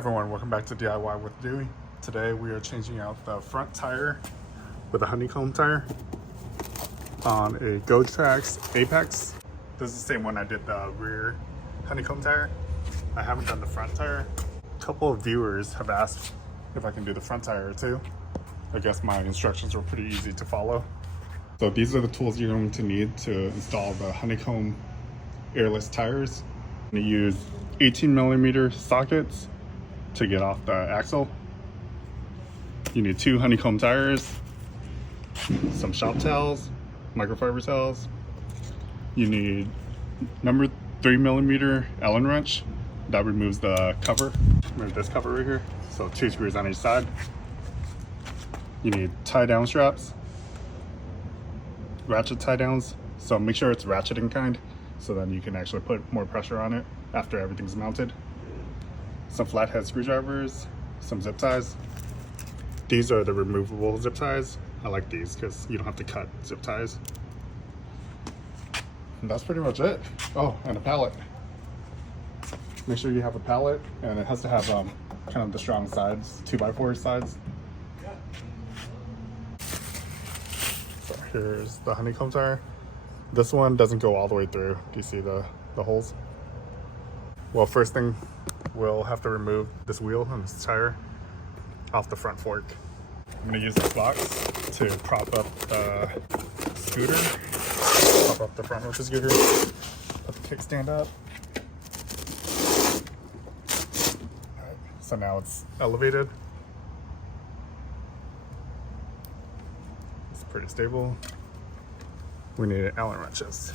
everyone, welcome back to DIY with Dewey. Today we are changing out the front tire with a honeycomb tire on a GOTRAX Apex. This is the same one I did the rear honeycomb tire. I haven't done the front tire. A couple of viewers have asked if I can do the front tire too. I guess my instructions were pretty easy to follow. So these are the tools you're going to need to install the honeycomb airless tires. You use 18mm sockets to get off the axle. You need 2 honeycomb tires, some shop towels, microfiber towels. You need number 3mm Allen wrench that removes the cover. Remove this cover right here. So 2 screws on each side. You need tie down straps, ratchet tie downs. So make sure it's ratcheting kind, so then you can actually put more pressure on it after everything's mounted. Some flathead screwdrivers, some zip ties. These are the removable zip ties. I like these because you don't have to cut zip ties. And that's pretty much it. Oh, and a pallet. Make sure you have a pallet, and it has to have kind of the strong sides, 2x4 sides. So here's the honeycomb tire. This one doesn't go all the way through. Do you see the holes? Well, first thing, we'll have to remove this wheel and this tire off the front fork. I'm gonna use this box to prop up the scooter, prop up the front of the scooter, put the kickstand up. All right, so now it's elevated. It's pretty stable. We need Allen wrenches.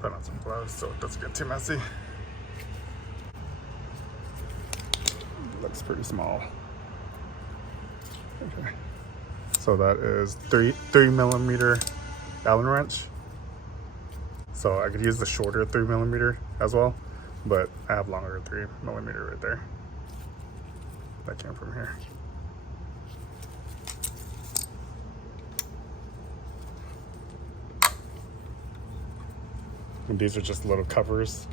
Put on some gloves so it doesn't get too messy. Looks pretty small. Okay. So that is 3mm Allen wrench. So I could use the shorter 3mm as well, but I have longer 3mm right there. That came from here. And these are just little covers.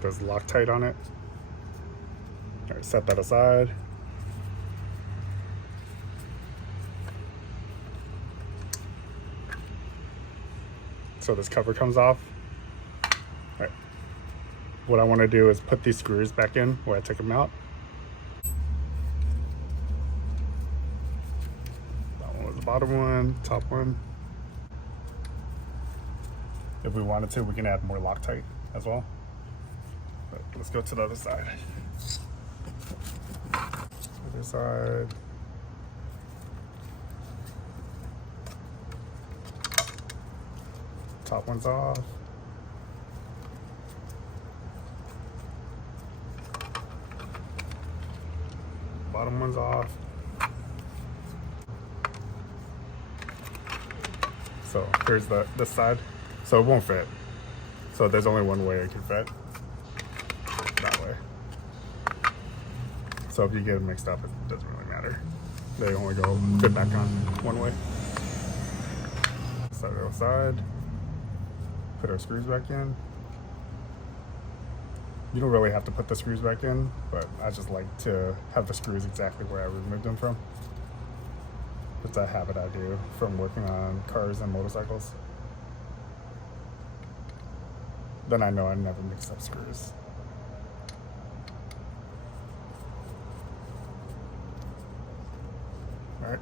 There's Loctite on it. All right, set that aside. So this cover comes off. All right. What I want to do is put these screws back in where I took them out. That one was the bottom one, top one. If we wanted to, we can add more Loctite as well. But let's go to the other side. Other side. Top one's off. Bottom one's off. So here's this side. So it won't fit. So there's only one way it can fit. That way. So if you get it mixed up, it doesn't really matter. They only go fit back on one way. Side to side. Put our screws back in. You don't really have to put the screws back in, but I just like to have the screws exactly where I removed them from. It's a habit I do from working on cars and motorcycles. Then I know I never mix up screws. All right,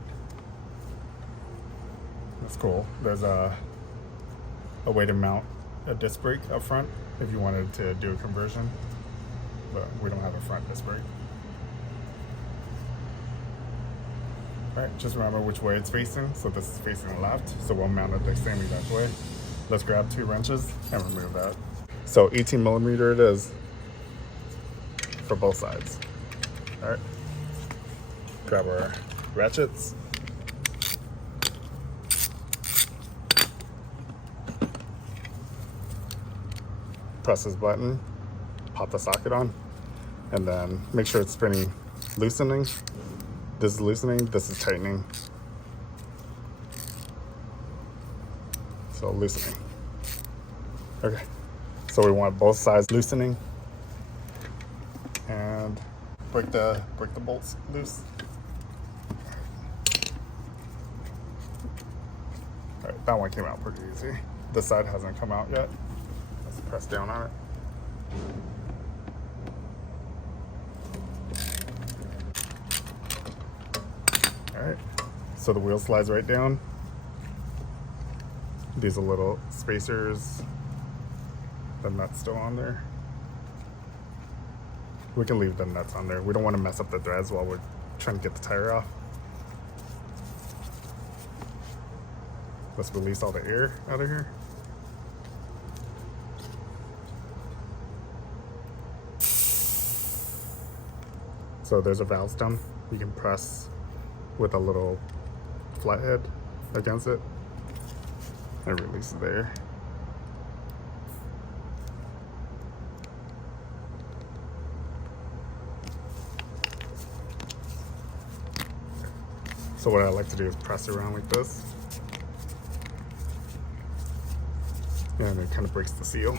that's cool. There's a way to mount a disc brake up front if you wanted to do a conversion, but we don't have a front disc brake. All right, just remember which way it's facing. So this is facing left, so we'll mount it the same exact way. Let's grab 2 wrenches and remove that. So 18mm it is for both sides. All right, grab our ratchets. Press this button, pop the socket on, and then make sure it's spinning, loosening. This is loosening, this is tightening. So loosening. Okay, so we want both sides loosening, and break the bolts loose. All right, that one came out pretty easy. This side hasn't come out yet. Let's press down on it. All right, so the wheel slides right down. These are little spacers. The nut's still on there. We can leave the nuts on there. We don't want to mess up the threads while we're trying to get the tire off. Let's release all the air out of here. So there's a valve stem. You can press with a little flathead against it and release the air. So what I like to do is press it around like this, and it kind of breaks the seal,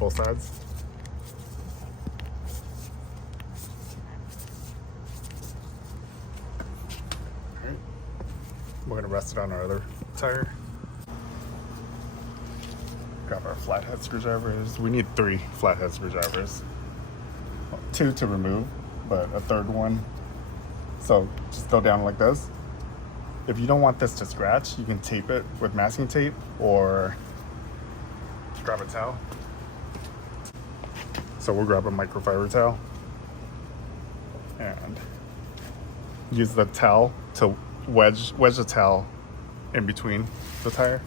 both sides. All right. We're gonna rest it on our other tire. Grab our flathead screwdrivers. We need 3 flathead screwdrivers. 2 to remove, but a third one. So just go down like this. If you don't want this to scratch, you can tape it with masking tape or grab a towel. So we'll grab a microfiber towel and use the towel to wedge the towel in between the tire.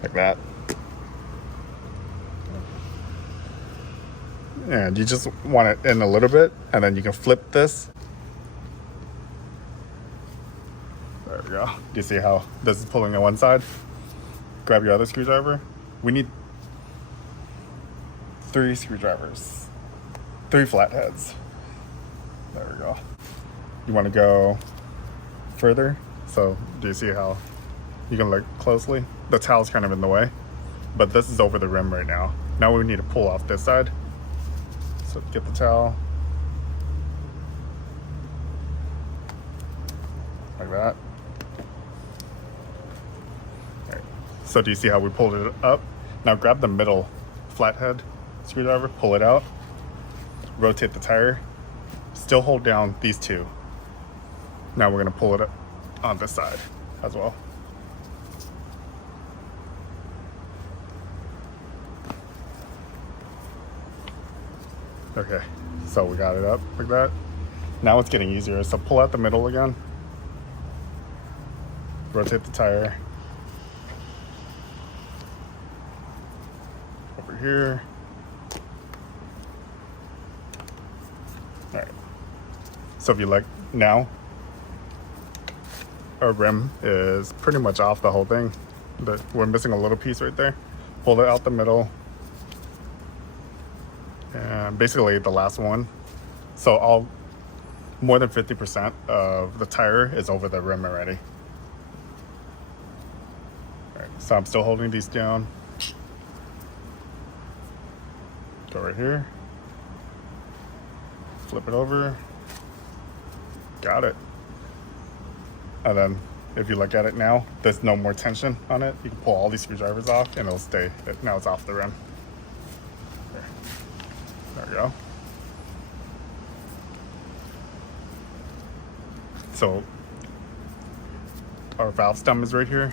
Like that. And you just want it in a little bit, and then you can flip this. There we go. Do you see how this is pulling on one side? Grab your other screwdriver. We need 3 screwdrivers, 3 flatheads. There we go. You want to go further. So do you see how you can look closely? The towel's kind of in the way, but this is over the rim right now. Now we need to pull off this side. So get the towel, like that. All right. So do you see how we pulled it up? Now grab the middle flathead screwdriver, pull it out, rotate the tire, still hold down these 2. Now we're gonna pull it up on this side as well. Okay, so we got it up like that. Now it's getting easier. So pull out the middle again. Rotate the tire. Over here. All right. So if you like, now our rim is pretty much off the whole thing, but we're missing a little piece right there. Pull it out the middle. And basically the last one. So more than 50% of the tire is over the rim already. All right, so I'm still holding these down. Go right here. Flip it over. Got it. And then if you look at it now, there's no more tension on it. You can pull all these screwdrivers off and it'll stay. Now it's off the rim. There we go. So our valve stem is right here.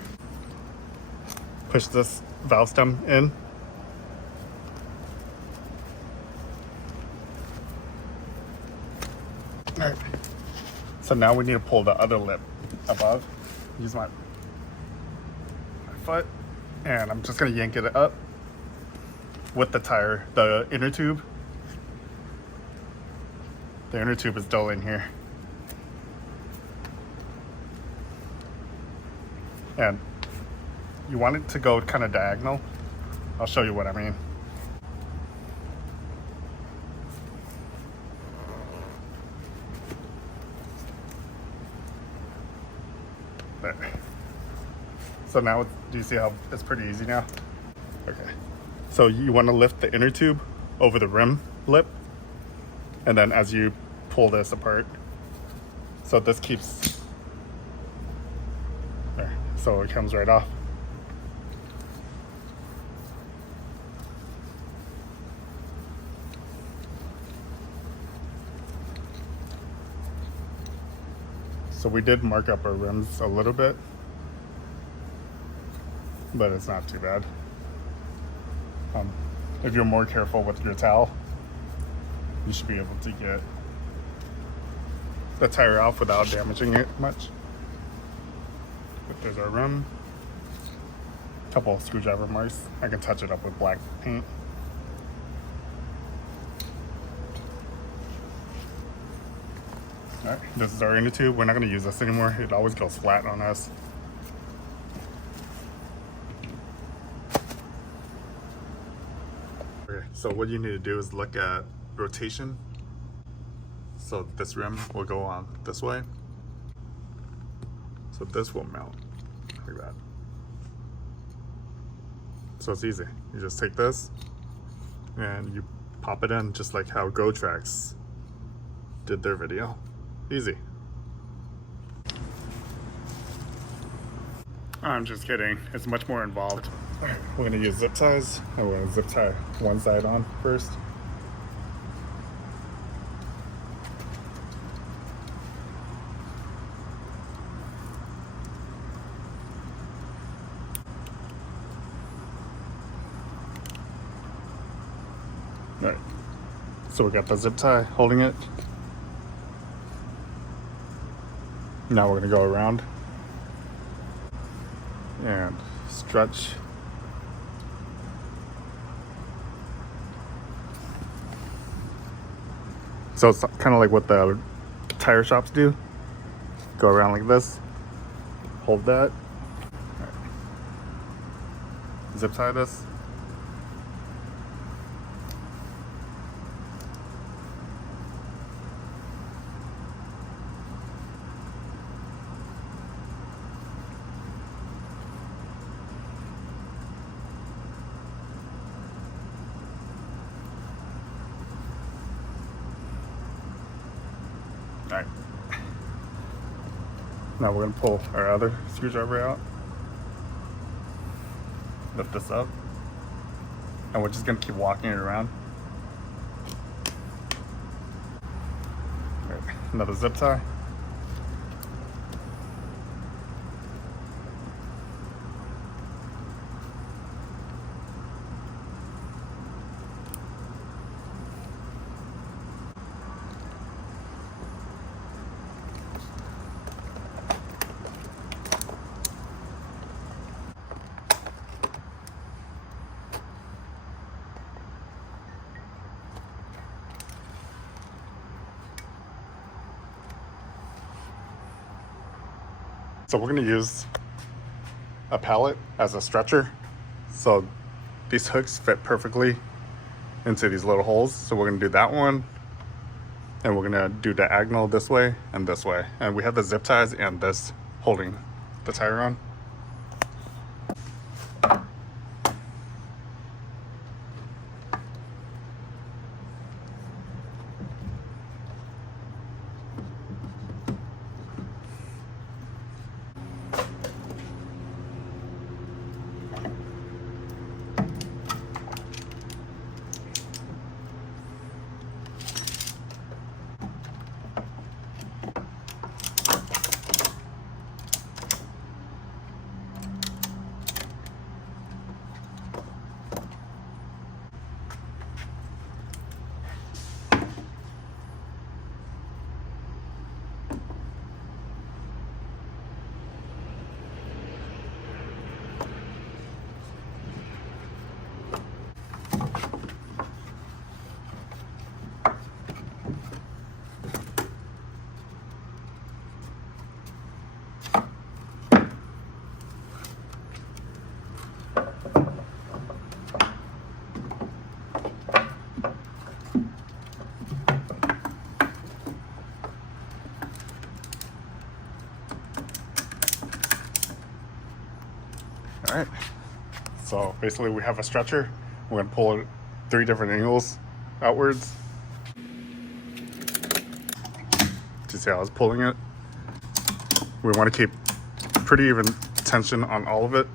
Push this valve stem in. All right. So now we need to pull the other lip above. Use my foot, and I'm just gonna yank it up with the tire, the inner tube. The inner tube is still in here. And you want it to go kind of diagonal. I'll show you what I mean. There. So now, do you see how it's pretty easy now? Okay. So you want to lift the inner tube over the rim lip, and then as you pull this apart, so this keeps, there, so it comes right off. So we did mark up our rims a little bit, but it's not too bad. If you're more careful with your towel, you should be able to get the tire off without damaging it much. But there's our rim. Couple of screwdriver marks. I can touch it up with black paint. Alright, this is our inner tube. We're not going to use this anymore. It always goes flat on us. Okay, so what you need to do is look at rotation. So this rim will go on this way. So this will mount like that. So it's easy. You just take this and you pop it in just like how GOTRAX did their video. Easy. I'm just kidding. It's much more involved. Alright, we're going to use zip ties. I'm going to zip tie one side on first. Alright, so we got the zip tie holding it. Now we're going to go around and stretch. So it's kind of like what the tire shops do. Go around like this, hold that, right. Zip tie this. All right. Now we're going to pull our other screwdriver out. Lift this up. And we're just going to keep walking it around. All right. Another zip tie. So we're going to use a pallet as a stretcher. So these hooks fit perfectly into these little holes. So we're going to do that one. And we're going to do diagonal this way and this way. And we have the zip ties and this holding the tire on. All right, so basically we have a stretcher. We're gonna pull it 3 different angles outwards. Do you see how I was pulling it? We want to keep pretty even tension on all of it.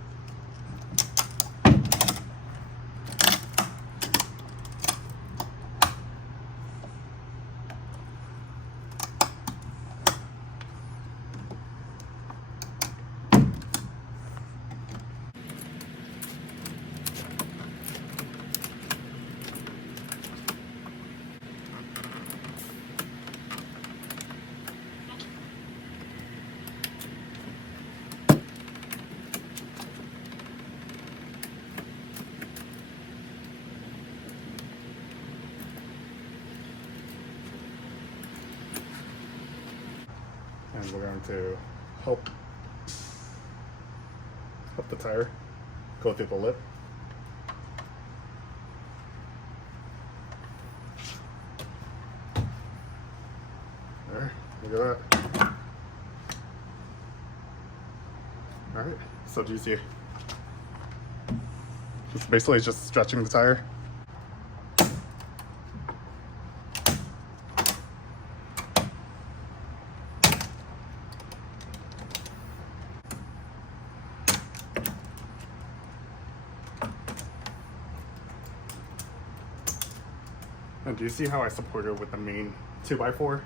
And we're going to help the tire go through the lip. There, look at that. All right, so do you see? It's basically just stretching the tire. And do you see how I support it with the main 2x4?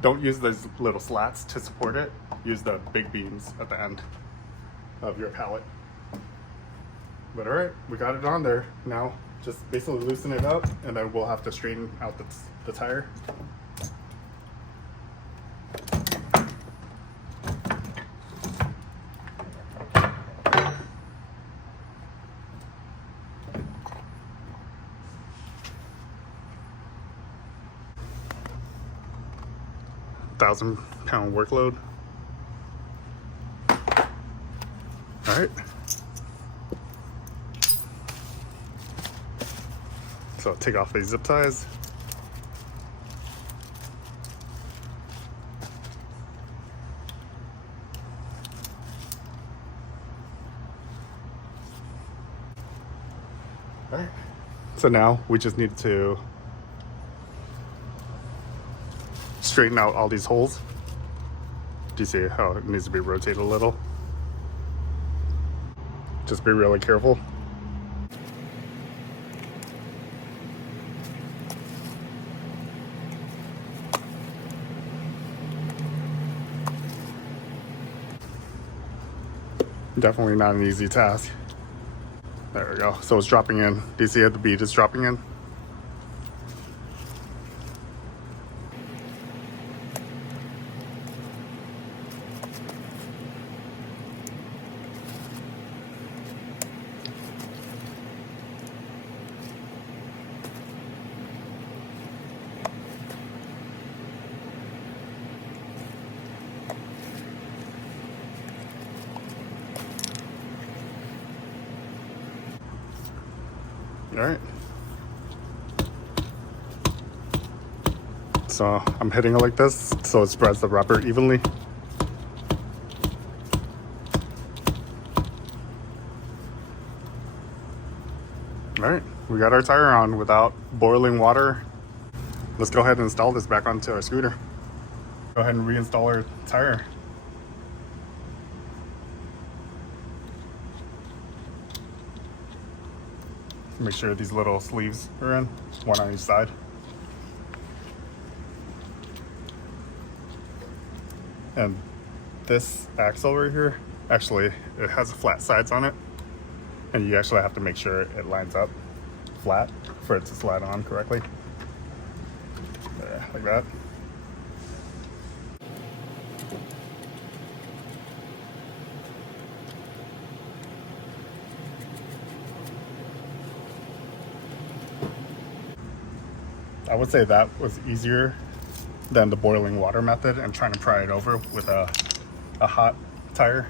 Don't use those little slats to support it. Use the big beams at the end of your pallet. But all right, we got it on there. Now just basically loosen it up, and then we'll have to straighten out the tire. £1,000-pound workload. All right. So take off these zip ties. All right. So now we just need to straighten out all these holes. Do you see how it needs to be rotated a little? Just be really careful. Definitely not an easy task. There we go. So it's dropping in. Do you see how the bead is dropping in? All right. So I'm hitting it like this so it spreads the rubber evenly. All right, we got our tire on without boiling water. Let's go ahead and install this back onto our scooter. Go ahead and reinstall our tire. Make sure these little sleeves are in, one on each side. And this axle right here, actually, it has flat sides on it. And you actually have to make sure it lines up flat for it to slide on correctly. There, like that. I would say that was easier than the boiling water method and trying to pry it over with a hot tire.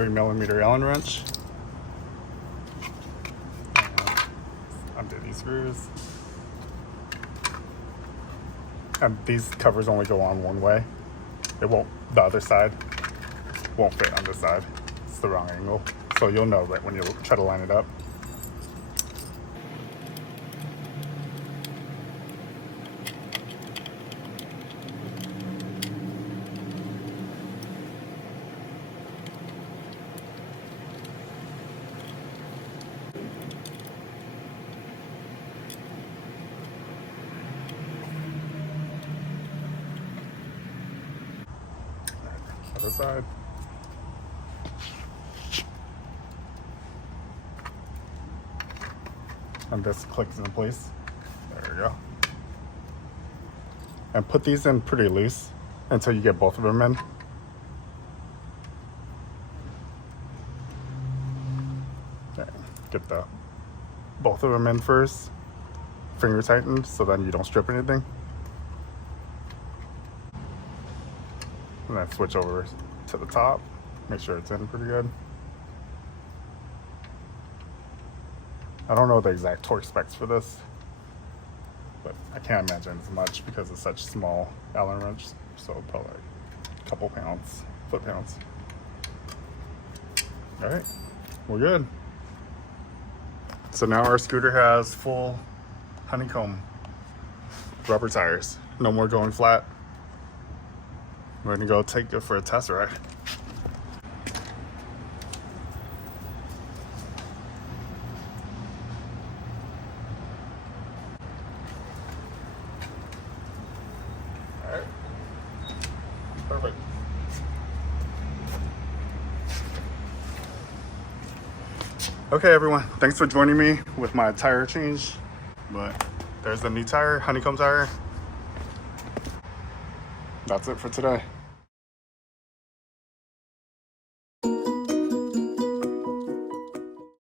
3mm Allen wrench. Undo these screws. And these covers only go on one way. It won't, the other side won't fit on this side. It's the wrong angle. So you'll know right when you try to line it up. Other side. And this clicks into place. There we go. And put these in pretty loose until you get both of them in. Okay, get both of them in first. Finger tightened so then you don't strip anything. And then switch over to the top. Make sure it's in pretty good. I don't know the exact torque specs for this, but I can't imagine as much because it's such small Allen wrench. So probably like a couple pounds, foot-pounds. All right, we're good. So now our scooter has full honeycomb rubber tires. No more going flat. We're gonna go take it for a test ride. All right, perfect. Okay, everyone, thanks for joining me with my tire change. But there's the new tire, honeycomb tire. That's it for today.